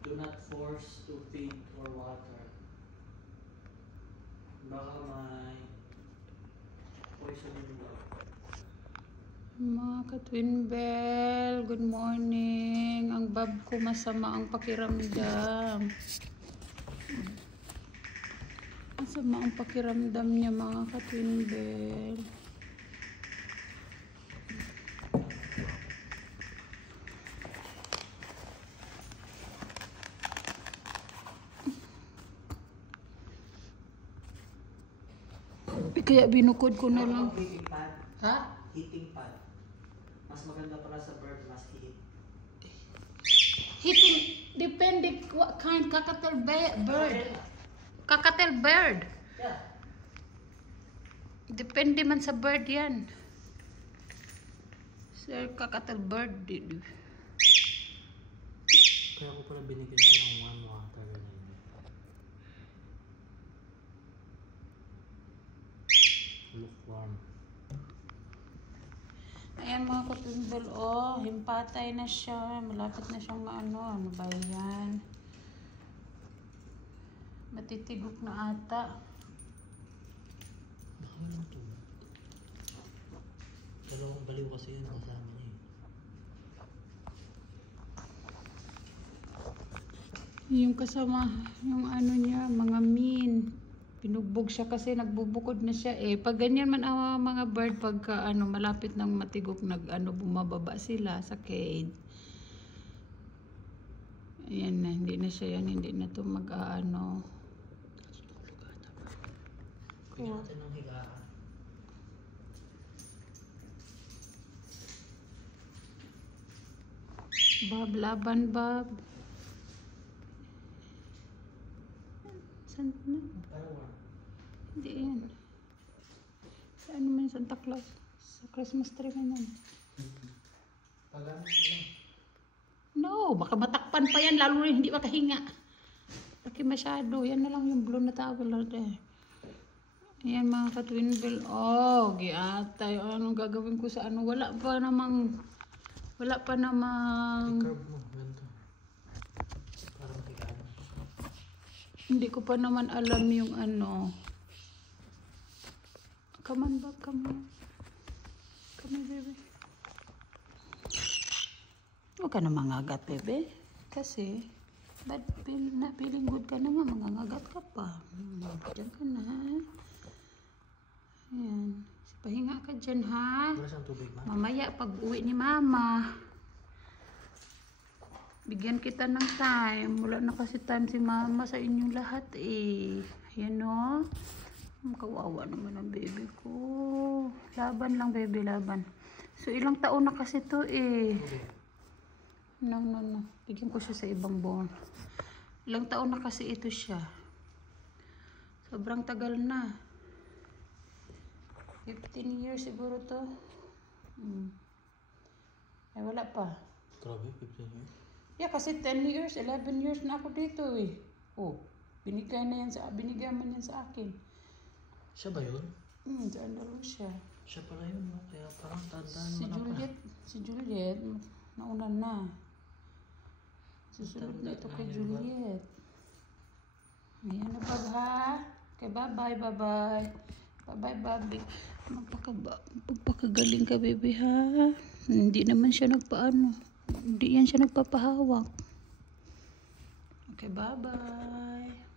Do not force to feed or water. Baka may poison in the Mga ka-twin bell, good morning. Ang bab ko masama ang pakiramdam. Masama ang pakiramdam niya, mga ka-twin bell. Kaya binukod ko na lang. Heating pad. Ha? Heating pad. Mas maganda para sa bird, mas heat. Hitting, depende what kind, kakatel bird. Kakatel bird. Yeah. Depende man sa bird yan. Sir, kakatel bird. Kaya ko pala binigyan siya ng one water. Lukewarm. Ayan mga katumbol, oh, himpatay na siya. Malapit na siyang ano ba yan? Matitigok na ata. Ano to? Dalawang baliw kasi yun kasama niya. Yung kasama, yung ano niya, mga mean. Pinugbog siya kasi nagbubukod na siya eh. Pag ganyan man ang mga bird, pagka ano, malapit ng matigok, bumababa sila sa cage. Ayan na, hindi na siya yan, hindi na to mag-ano. Bigyan natin ng higaan. Bob, laban Bob. Saan na? Parang Hindi yan. Sa ano man Santa Claus? Sa Christmas tree man yan. pagamit lang. No, baka matakpan pa yan, lalo rin hindi makahinga. Laki masyado. Yan na lang yung blue na towel natin. Ayan mga ka-twin bell. Oh, giatay. Anong gagawin ko sa ano? Wala pa namang I-curve mo. Ganito. Parang higaan. hindi ko pa naman alam yung ano. Come on, Bob. Come on. Come on, baby. Huwag ka na mangagat, bebe. Kasi, bad feeling good ka na nga, mangangagat ka pa. Diyan ka na. Ayan. Pahinga ka dyan, ha? Wala siyang tubig, ma. Mamaya, pag uwi ni mama, bigyan kita ng time. Wala na kasi time si mama sa inyong lahat, eh. Ayan, no? Kawawa naman ang baby ko. Laban lang, baby, laban. So, ilang taon na kasi to, eh. No. Bigyan ko siya sa ibang bowl. Ilang taon na kasi ito siya. Sobrang tagal na. 15 years siguro to. Ay, wala pa. Grabe, 15 years. Yeah, kasi 10 years, 11 years na ako dito, eh. Oh, binigay man yan sa akin. Siya ba yun? Sa Andalusia. Siya pala yun, no? Kaya parang tandaan Si mo na pala. Juliet, nauna na. Susunod na ito kay Juliet. Ayan na, Bob, ha? Okay, bye-bye, bye-bye. Bye-bye, Bobby. Magpakagaling ka, baby, ha? Hindi naman siya hindi yan siya nagpapahawak. Okay, bye-bye.